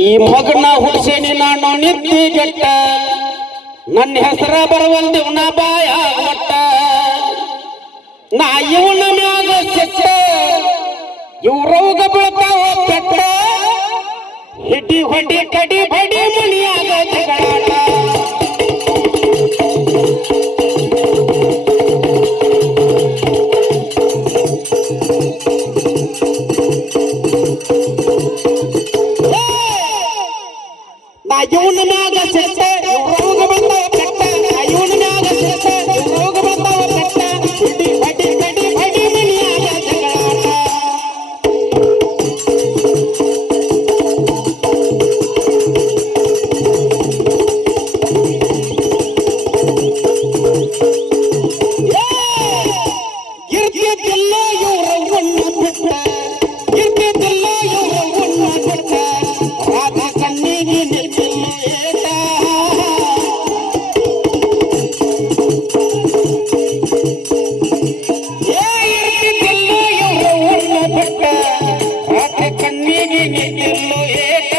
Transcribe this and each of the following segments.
ಈ ಮಗನ ಹುಡ್ಸೇನಿ ನಾನು ನಿದ್ದಿಗೆಟ್ಟ ನನ್ನ ಹೆಸರ ಬರವಲ್ದಿವ್ನ ಬಾಯ ಒಟ್ಟ ನಾ ಇವನ ಮ್ಯಾಗ ಸಿಟ್ಟ ಇವ್ರವ್ಗ ಬೀಳ್ತಾವ ಪೆಟ್ಟ ಹಿಡಿ ಹೊಡಿ ಕಡಿ ಬಡಿ ಮಣಿಯಾಗ ಜಗಳಾಟ ನಾ ಇವನ ಮ್ಯಾಗ ಸಿಟ್ಟ ಇವ್ರವ್ಗ ಬೀಳ್ತಾವ ಪೆಟ್ಟ ನಾ ಇವನ ಮ್ಯಾಗ ಸಿಟ್ಟ ಇವ್ರವ್ಗ ಬೀಳ್ತಾವ ಪೆಟ್ಟ ಹಿಡಿ ಹೊಡಿ ಕಡಿ ಬಡಿ ಮಣಿಯಾಗ ಜಗಳಾಟ ಇರ್ತಿದ್ದಿಲ್ಲ ಇವ್ರವ್ವನ್ನ ಬಿಟ್ಟ ಇರ್ತಿದ್ದಿಲ್ಲ ಇವ್ರವ್ವನ್ನ ಬಿಟ್ಟ ರಾಧ ಕಣ್ಣಿಗೆ ನಿಂತಿಲ್ಲ ಏಟ ಇರ್ತಿದ್ದಿಲ್ಲ ಇವ್ರವ್ವನ್ನ ಬಿಟ್ಟ ರಾಧ ಕಣ್ಣಿಗೆ ನಿಂತಿಲ್ಲ ಏಟ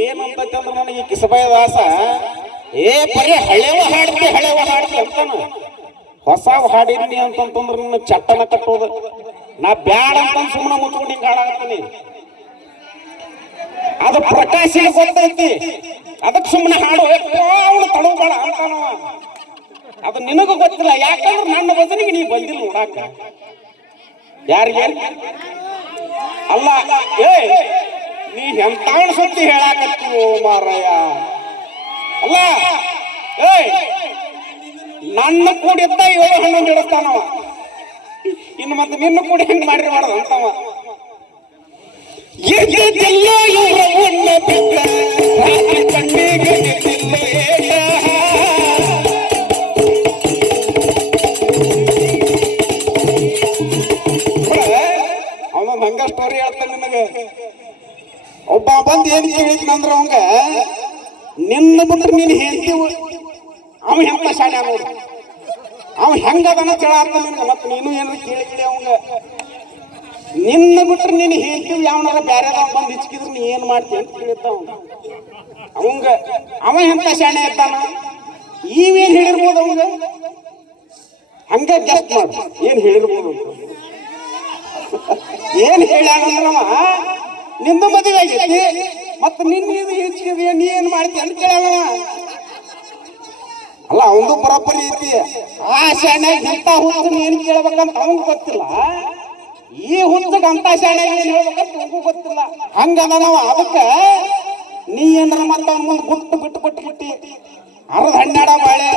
ಏನಂತಂದ್ರೆ ನನಗೆ ಕಿಸಬಾಯ ದಾಸ ಬರೀ ಹಳೆವ ಹಾಡ್ತಿ ಅಂತಾನ ಹೊಸ ಹಾಡಿದ್ನಿ ಅಂತಂತಂದ್ರೆ ನಿನ್ನ ಚಟ್ಟನ ಕಟ್ಟೋದು ನಾ ಬ್ಯಾಡ ಅಂತ ಸುಮ್ಮನೆ ಮುಚ್ಕೊಂಡು ಹಿಂಗೆ ಹಾಡಾಗ್ತೀನಿ ಅದು ಪ್ರಕಾಶಿಗೆ ಗೊತ್ತೈತಿ ಅದಕ್ಕೆ ಸುಮ್ಮನೆ ಹಾಡು ಅವನು ತಡೋಬೇಡ ಅಂತಾನ ಅದು ನಿನಗೂ ಗೊತ್ತಿಲ್ಲ ಯಾಕಂದ್ರೆ ನನ್ನ ಭಜನೆಗೆ ನೀ ಬಂದಿಲ್ಲ ನೋಡಾಕ ಯಾರಿಗೆ ಅಲ್ಲ ನೀ ಎಂತಾವಣ ಸುದ್ದಿ ಹೇಳಾಕತ್ತೀವೋ ಮಾರಾಯ ಅಲ್ಲ ನನ್ನ ಕೂಡಿದ್ದ 7-11 ಇಡಿಸ್ತಾನವ ಇನ್ನು ಮತ್ತೆ ನಿನ್ನ ಕೂಡಿ ಹೆಂಗ್ ಮಾಡ್ರಿ ಮಾಡೋದು ಅಂತವ ಅವನ ಹಂಗ ಸ್ಟೋರಿ ಹೇಳ್ತಾನೆ ನಿನಗೆ ಒಬ್ಬ ಬಂದು ಏನ್ ಕೇಳಿದ್ನಂದ್ರ ಅವಂಗ ನಿನ್ನ ಬಿಟ್ರೆ ನೀನು ಹೇಳ್ತೀವ ಅವ ಹೆಂಗ ಶಾಲೆ ನೋಡು ಅವ ಹೆಂಗದನ ಕೇಳಾರ್ತ ನಿನ್ಗ ಮತ್ತೆ ನೀನು ಏನಾರ ಕೇಳಿ ಅವಂಗ ನಿನ್ನ ಬಿಟ್ರೆ ನೀನು ಹೇಳ್ತೀವಿ ಯಾವನಾರ ಬ್ಯಾರೆದವ ಬಂದು ಹಿಚ್ಕಿದ್ರೆ ನೀ ಏನ್ ಮಾಡ್ತೀವಿ ಅಂತ ಕೇಳಿದ್ದ ಅವಂಗ ಅವ ಎಂತ ಶಾಣೆ ಇರ್ತಾನ ಇವೇನ್ ಹೇಳಿರ್ಬೋದು ಅವಂಗ ಹಂಗ ಗೆಸ್ಟ್ ಮಾಡು ಏನ್ ಹೇಳಿರ್ಬೋದು ಏನ್ ಹೇಳ್ಯಾನಂದ್ರವ ನಿಂದು ಮದುವೆ ಆಗೈತಿ ಮತ್ತ ನಿನ್ನ ಹೆಚ್ಚಿಗೆ ನೀ ಏನ್ ಮಾಡ್ತಿ ಅಂತ ಕೇಳಲ್ಲ ಅಲ್ಲ ಅವಂದು ಬರೋಬ್ಬರಿ ಐತಿ ಆ ಶಾಣ್ಯಾಗ ಇಂಥ ಹುಚ್ಚು ಏನ್ ಕೇಳ್ಬೇಕಂತ ಅವಂಗ ಗೊತ್ತಿಲ್ಲ ಈ ಹುಚ್ಚಗ ಅಂತ ಶಾಣ್ಯಾಗ ಏನ್ ಹೇಳ್ಬೇಕಂತ ಅವಂಗೂ ಗೊತ್ತಿಲ್ಲ ಹಂಗದ ನಾವು ಅದಕ್ಕ ನೀ ಏನಾರ ಮತ್ತ ಅವನ ಮುಂದೆ ಗುಟ್ಟು ಬಿಟ್ಟು ಕೊಟ್ಬಿಟ್ಟಿ ಅರ್ಧ ಹನ್ನೆರಡ ಬಾಳೆ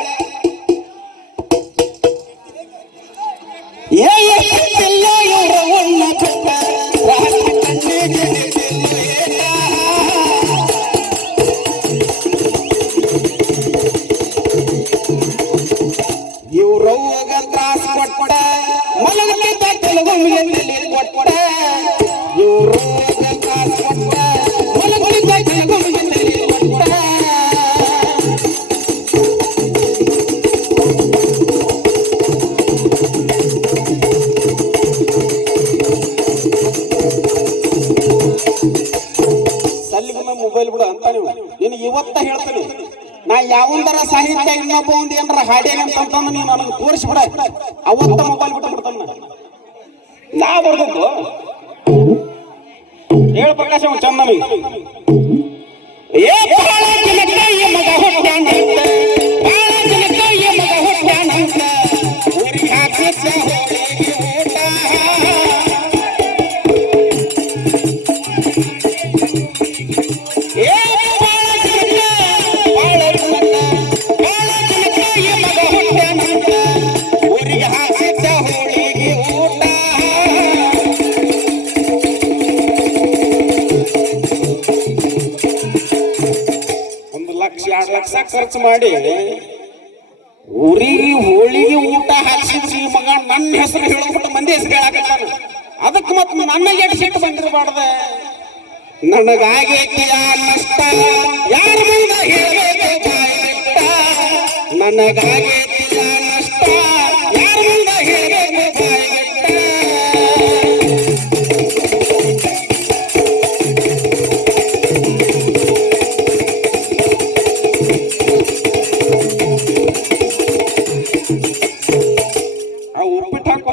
ಇವ್ರವ್ಗ ತ್ರಾಸ ಕೊಟ್ಟ ಮಲಗಲಿದ್ದ ತೆಲುಗುಮಿಗೆ ಕೊಟ್ಟ ಇವ್ರವ್ಗ ತ್ರಾಸ ಕೊಟ್ಟ ಮಲಗಲಿದ್ದ ತೆಲುಗುಮಿಗೆ ಕೊಟ್ಟ ಸಲ್ಲಿಗೆ ಮೊಬೈಲ್ ಬಿಡು ಅಂತ ನೀನು ಇವತ್ತ ಹೇಳ್ತೀನಿ ನಾ ಯಾವಂದರ ಸಾಹಿತ್ಯ ಇನ್ನೊಬ್ಬ ಒಂದು ಏನಾರ ಹಾಡೇನೆ ಅಂತಂದ್ರೆ ನೀನು ನನಗೆ ತೋರಿಸ್ಬಿಡ ಅವತ್ತ ಮೊಬೈಲ್ ಬಿಟ್ಟು ಬಿಡ್ತಾನ ನಾ ಬರ್ದದ್ದು ಹೇಳ ಪ್ರಕಾಶ ಚಂದ ಮಗ ಹುಟ್ಟ್ಯಾನಂತ ಊರಿಗೆ ಹಾಕಿದ್ದ ಊಟ ಊರಿಗೆ ಹಾಕಿದ್ದ ಹೋಳಿಗೆ ಊಟ $1-2 ಲಕ್ಷ ಖರ್ಚು ಮಾಡಿ ಊರಿಗೆ ಹೋಳಿಗೆ ಊಟ ಹಾಕಿದ್ರಿ ಮಗ ನನ್ನ ಹೆಸರು ಹೇಳ್ಬಿಟ್ಟು ಮಂದಿ ಹೆಸರು ಹೇಳಾಕತ್ತಾನ ಅದಕ್ಕೆ ಮತ್ತೆ ನನಗೆ ಸಿಟ್ಟು ಬಂದಿರಬಾರ್ದ ನನಗಾಗೈತಿ ನಷ್ಟ ಯಾರ ಮುಂದೆ ಹೇಳಬೇಕು ನನಗಾಗೈತಿ ನಷ್ಟ ಯಾರ ಮುಂದೆ ಹೇಳ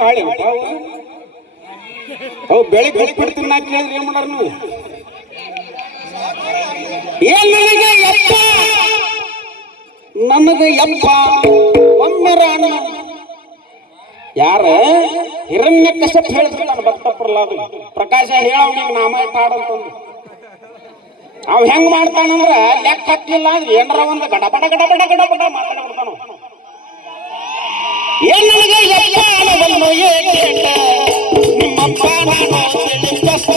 ಬಾಳೆ ಅವು ಬೆಳಿಗ್ಗೆ ಹೋಗ್ಬಿಡ್ತೀನಿ ನಾ ಕೇಳಿದ್ರೆ ಏನ್ ಮಾಡಾರ ನೀವು ಏನ್ ನನಗೆ ಯಪ್ಪ ನಮಗೆ ಯಪ್ಪ ಒಮ್ಮೆ ರಾಣ ಯಾರ ಹಿರಣ್ಯ ಕಶ್ಯಪ ಹೇಳಿದ್ರು ನಾನು ಭಕ್ತ ಪ್ರಹ್ಲಾದ ಪ್ರಕಾಶ ಹೇಳವ್ನಿಗೆ ನಾಮ ಹಾಡಂತಂದು ಅವ್ ಹೆಂಗ್ ಮಾಡ್ತಾನಂದ್ರ ಲೆಕ್ಕ ಹತ್ತಿಲ್ಲ ಅಂದ್ರೆ ಏನಾರ ಒಂದು ಗಡಬಡ ಗಡಬಡ ಗಡಬಡ ಮಾತಾಡ್ಬಿಡ್ತಾನ ಏನ್ ನನಗೆ ಯಪ್ಪ ಅನ್ನೋದನ್ನು ಏಕೆ ನಿಮ್ಮಪ್ಪ ನಾನು ತಿಳಿಪಸ್ತ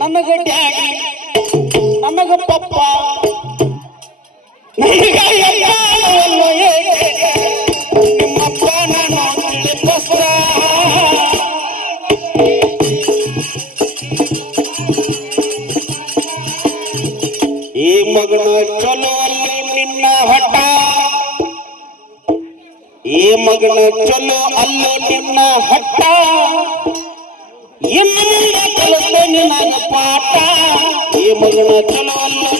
ನನಗೆ ಡ್ಯಾಡಿ ನನಗೆ ಪಪ್ಪ ನನಗೆ ಯಪ್ಪ ಅನ್ನೋದನ್ನು ಏಕೆ ನಿಮ್ಮಪ್ಪ ನಾನು ತಿಳಿಪಸ್ತ ಈ ಮಗನ ಚಲೋ ಅಲ್ಲೋ ನಿನ್ನ ಹಠ ಈ ಮಗನ ಚಲೋ ಅಲ್ಲೋ ನಿನ್ನ ಹಠ ಇನ್ನು ಕಲಿಸ್ತೇನೆ ನನ್ನ ಪಾಠ ಈ ಮಗನ ಚಲೋ ಅಲ್ಲೋ